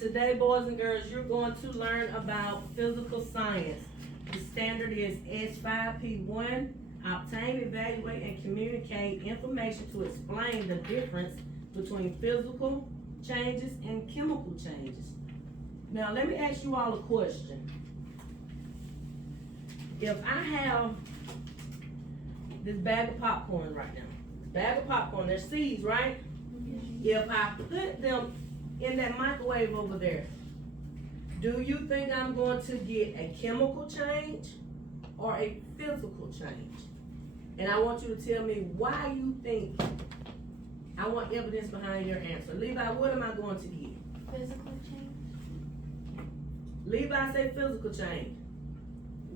Today, boys and girls, you're going to learn about physical science. The standard is S5P1. Obtain, evaluate, and communicate information to explain the difference between physical changes and chemical changes. Now, let me ask you all a question. If I have this bag of popcorn right now, bag of popcorn, there's seeds, right? If I put them in that microwave over there, do you think I'm going to get a chemical change or a physical change? And I want you to tell me why you think. I want evidence behind your answer. Levi, what am I going to get? Physical change. Levi say physical change.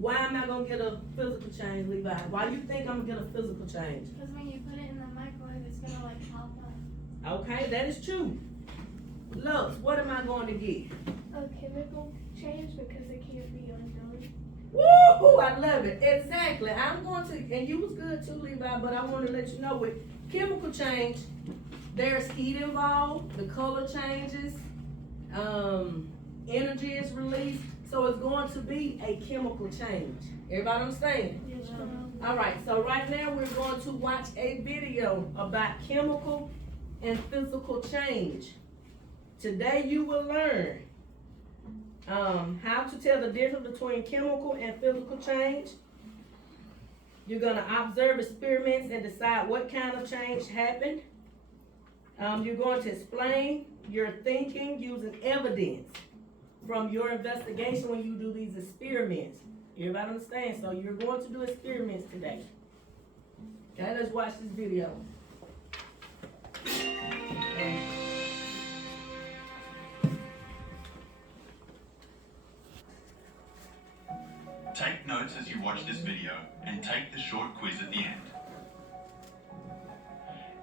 Why am I gonna get a physical change, Levi? Why do you think I'm gonna get a physical change? Because when you put it in the microwave, it's gonna like pop up. Okay, that is true. Lux, what am I going to get? A chemical change because it can't be undone. Woo! I love it. Exactly. I'm going to, and you was good too, Levi, but I want to let you know with chemical change, there's heat involved, the color changes, energy is released, so it's going to be a chemical change. Everybody understand? Yes, All right, so right now we're going to watch a video about chemical and physical change. Today you will learn how to tell the difference between chemical and physical change. You're going to observe experiments and decide what kind of change happened. You're going to explain your thinking using evidence from your investigation when you do these experiments. Everybody understand? So you're going to do experiments today. Okay, let's watch this video. Take notes as you watch this video and take the short quiz at the end.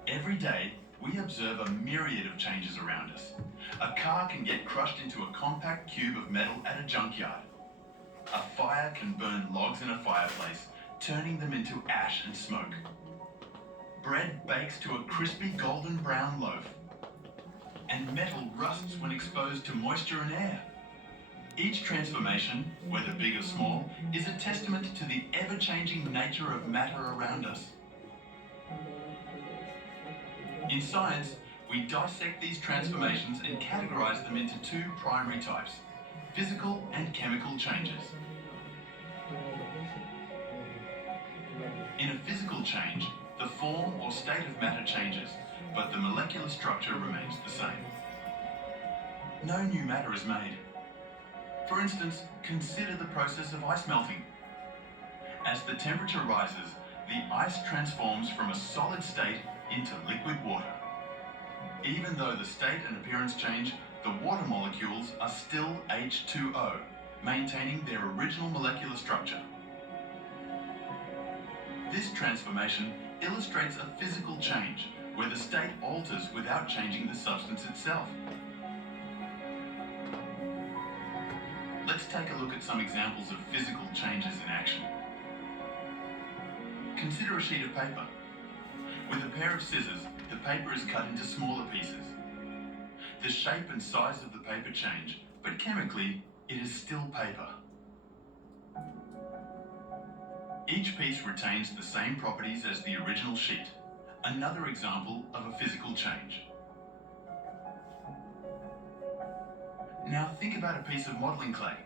Every day, we observe a myriad of changes around us. A car can get crushed into a compact cube of metal at a junkyard. A fire can burn logs in a fireplace, turning them into ash and smoke. Bread bakes to a crispy golden brown loaf. And metal rusts when exposed to moisture and air. Each transformation, whether big or small, is a testament to the ever-changing nature of matter around us. In science, we dissect these transformations and categorize them into two primary types: physical and chemical changes. In a physical change, the form or state of matter changes, but the molecular structure remains the same. No new matter is made. For instance, consider the process of ice melting. As the temperature rises, the ice transforms from a solid state into liquid water. Even though the state and appearance change, the water molecules are still H2O, maintaining their original molecular structure. This transformation illustrates a physical change, where the state alters without changing the substance itself. Let's take a look at some examples of physical changes in action. Consider a sheet of paper. With a pair of scissors, the paper is cut into smaller pieces. The shape and size of the paper change, but chemically, it is still paper. Each piece retains the same properties as the original sheet. Another example of a physical change. Now think about a piece of modeling clay.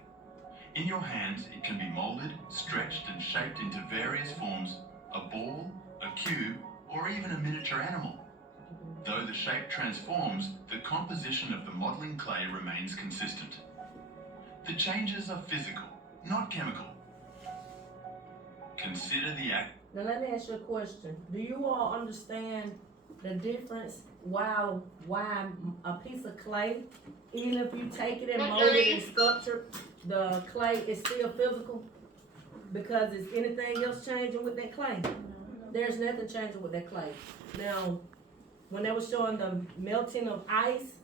In your hands, it can be molded, stretched, and shaped into various forms: a ball, a cube, or even a miniature animal. Though the shape transforms, the composition of the modeling clay remains consistent. The changes are physical, not chemical. Consider the act. Now let me ask you a question. Do you all understand the difference why a piece of clay, even if you take it and mold it and sculpture, the clay is still physical? Because is anything else changing with that clay? There's nothing changing with that clay. Now, when they were showing the melting of ice,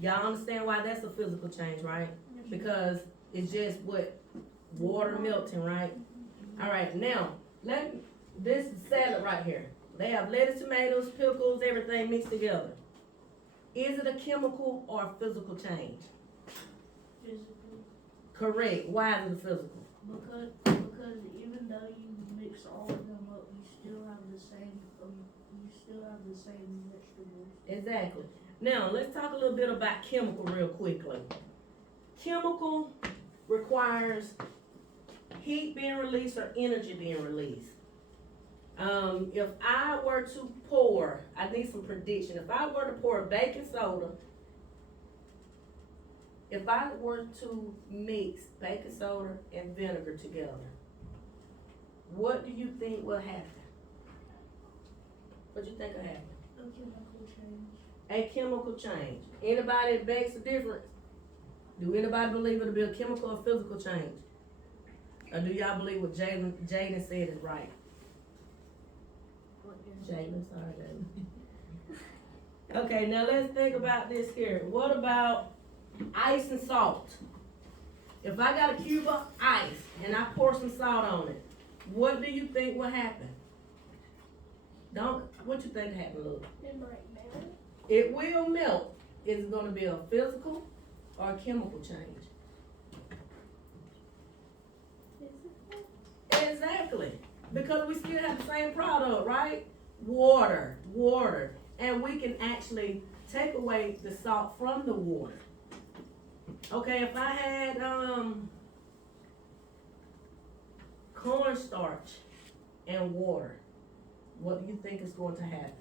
y'all understand why that's a physical change, right? Because it's just what? Water melting, right? All right, now, this is salad right here. They have lettuce, tomatoes, pickles, everything mixed together. Is it a chemical or a physical change? Physical. Correct. Why is it a physical? Because even though you mix all of them up, you still have the same vegetables. Exactly. Now, let's talk a little bit about chemical real quickly. Chemical requires heat being released or energy being released. If I were to pour, I need some prediction. If I were to pour baking soda, if I were to mix baking soda and vinegar together, what do you think will happen? What do you think will happen? A chemical change. A chemical change. Anybody that makes a difference? Do anybody believe it'll be a chemical or physical change? Or do y'all believe what Jaden said is right? Jaden, sorry, Jaden. Okay, now let's think about this here. What about ice and salt? If I got a cube of ice and I pour some salt on it, what do you think will happen? What you think happened, Lou? It might melt. It will melt. Is it gonna be a physical or a chemical change? Exactly. Because we still have the same product, right? Water. And we can actually take away the salt from the water. Okay, if I had cornstarch and water, what do you think is going to happen?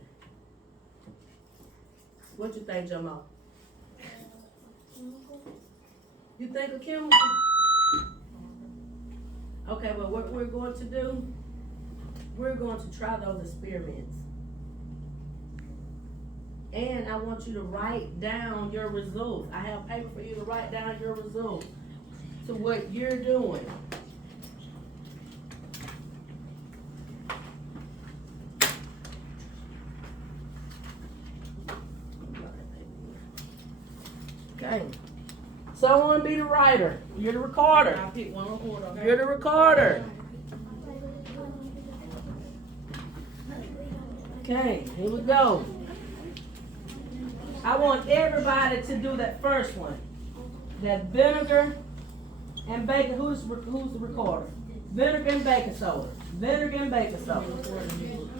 What you think, Jamal? Chemical. You think a chemical? Okay, well, what we're going to do, we're going to try those experiments. And I want you to write down your results. I have paper for you to write down your results to what you're doing. Okay. Someone be the writer. You're the recorder. I'll pick one recorder. Okay? You're the recorder. Okay, here we go. I want everybody to do that first one. That vinegar and baking. Who's the recorder? Vinegar and baking soda. Vinegar and baking soda.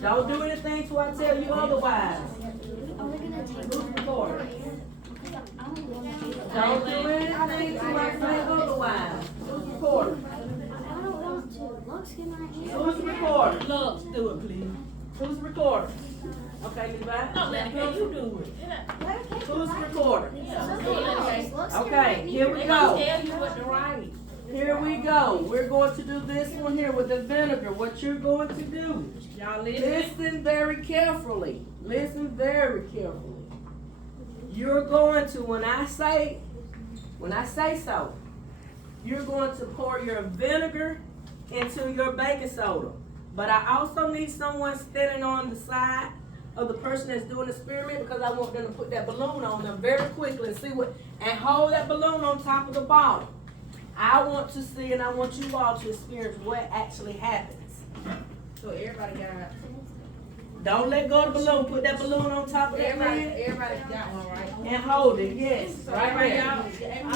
Don't do anything till I tell you otherwise. Who's the recorder? Don't do anything till I say otherwise. Who's the recorder? I don't want to. Looks in my hand. Who's the recorder? Look, do it, please. Who's the recorder? Okay, Levi. No, let you do it. Who's the recorder? Yeah. Okay, here we They go. gonna tell you what to write. Here we go. We're going to do this one here with the vinegar. What you're going to do. Y'all listen. Listen very carefully. Listen very carefully. You're going to, when I say so, you're going to pour your vinegar into your baking soda. But I also need someone standing on the side of the person that's doing the experiment because I want them to put that balloon on them very quickly and see and hold that balloon on top of the bottle. I want to see and I want you all to experience what actually happens. So everybody got. Don't let go of the balloon. Put that balloon on top of that lid Everybody got one, right? and hold it. Yes, right Right, there. y'all.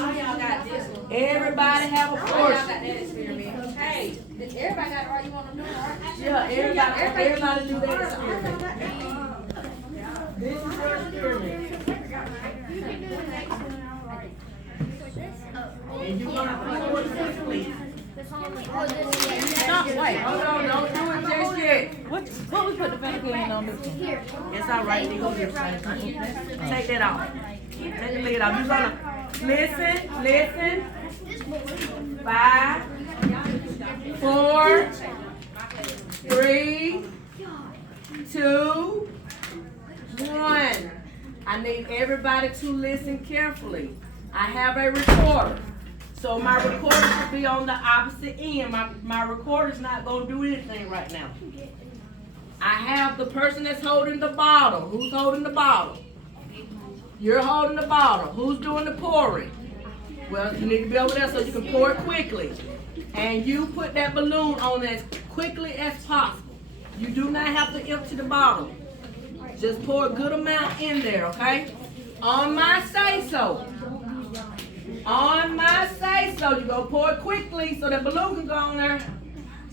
All y'all got this one. Everybody have a All y'all got portion. that experiment. Hey, everybody got it right. You want to do it, right? Yeah, everybody do that experiment. This is your experiment. You can do the next one, alright. And you're gonna have to pour it quickly. No, wait. Hold on, don't do it just yet. What we put the vinegar in on this one? Here. It's all right. You go get it. Take that off. Take the lid off. You're gonna listen. 5, 4, 3, 2, 1. I need everybody to listen carefully. I have a recorder. So my recorder should be on the opposite end. My recorder's not gonna do anything right now. I have the person that's holding the bottle. Who's holding the bottle? You're holding the bottle. Who's doing the pouring? Well, you need to be over there so you can pour it quickly. And you put that balloon on as quickly as possible. You do not have to empty the bottle. Just pour a good amount in there, okay? On my say so. On my say so. You go pour it quickly so that balloon can go on there.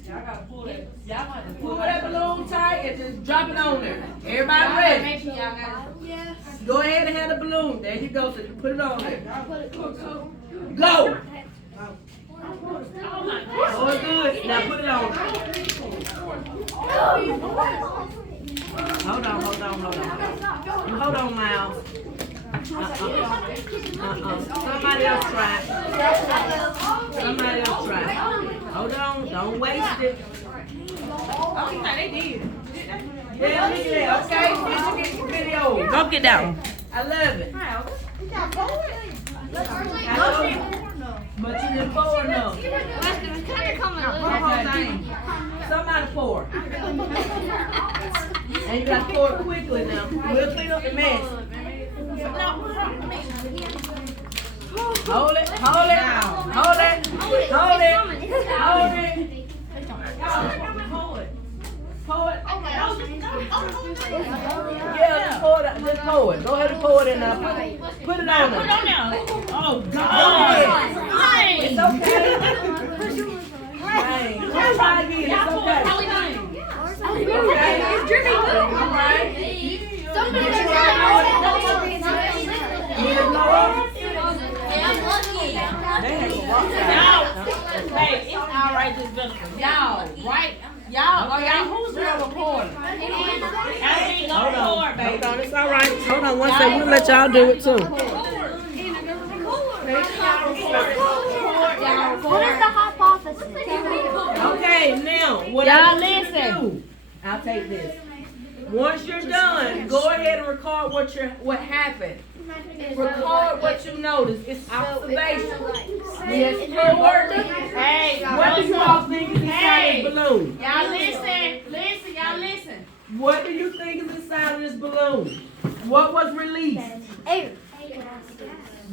Y'all gotta pull that. Y'all have to Pull that balloon tight and just drop it on there. Everybody ready? Make sure y'all got it. Yes. Go ahead and have the balloon. There you go. So you put it on there. Go. Oh, it's good. Now put it on. Hold on. Hold on, Miles. Somebody else try. Hold on. Don't waste it. Oh, they did. Yeah, okay. Get your video. Go get down. I love it. But you didn't pour enough. Somebody pour. And you got to pour it quickly now. We'll clean up the mess. Hold it. Pour it. Yeah, just pour it. Go ahead and pour it in now. Put it on there. Oh, God. It's okay. Right. Try again. It's okay. All right. Need it lower? Hey, it's all right, this vegetable. Y'all, right? Y'all, who's gonna record? I ain't gonna record, baby. Hold on, it's all right. Hold on one second. We'll let y'all do it too. What is the hypothesis? Okay, now what Y'all I want you to listen. do, I'll take this. Once you're done, go ahead and record what happened. Record what you noticed. It's observation. Yes, forward. Hey, What do you all think is inside this balloon? y'all listen, y'all listen. What do you think is inside of this balloon? What was released? Air.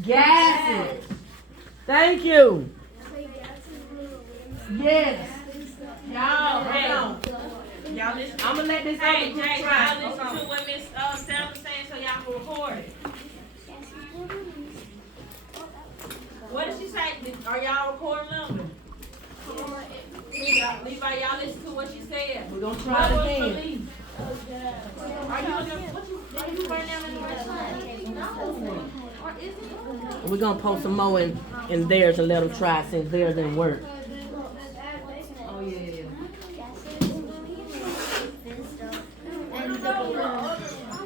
Gases. Thank you. Yes. Y'all, Hold hey, on. y'all listen. I'm gonna let this Hey, other group Jay, try. y'all listen to what Miss Sam was saying so y'all can record it. What did she say? Are y'all recording number? Levi, y'all listen to what she said. We're gonna What try it was again. released? Are you running down in the website? No. Or is it? We're gonna post some more in theirs and let them try since theirs didn't work. Oh, yeah.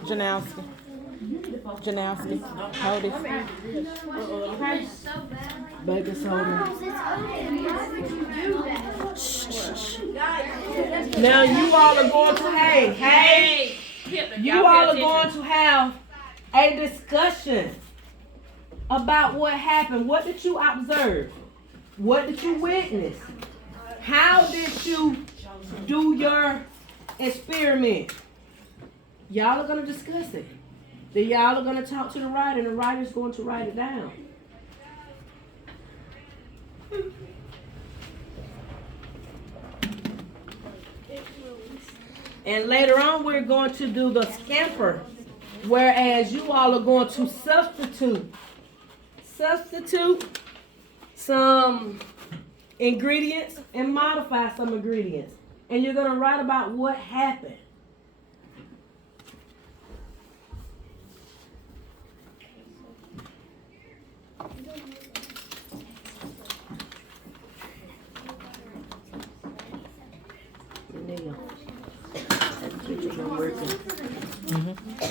Janowski. Hold it. Baking soda. Now you all are going to hey, you all are going to have a discussion about what happened. What did you observe? What did you witness? How did you do your experiment? Y'all are going to discuss it. Then y'all are going to talk to the writer, and the writer's going to write it down. And later on, we're going to do the scamper, whereas you all are going to substitute some ingredients and modify some ingredients. And you're going to write about what happened. Nigga. That picture's not working.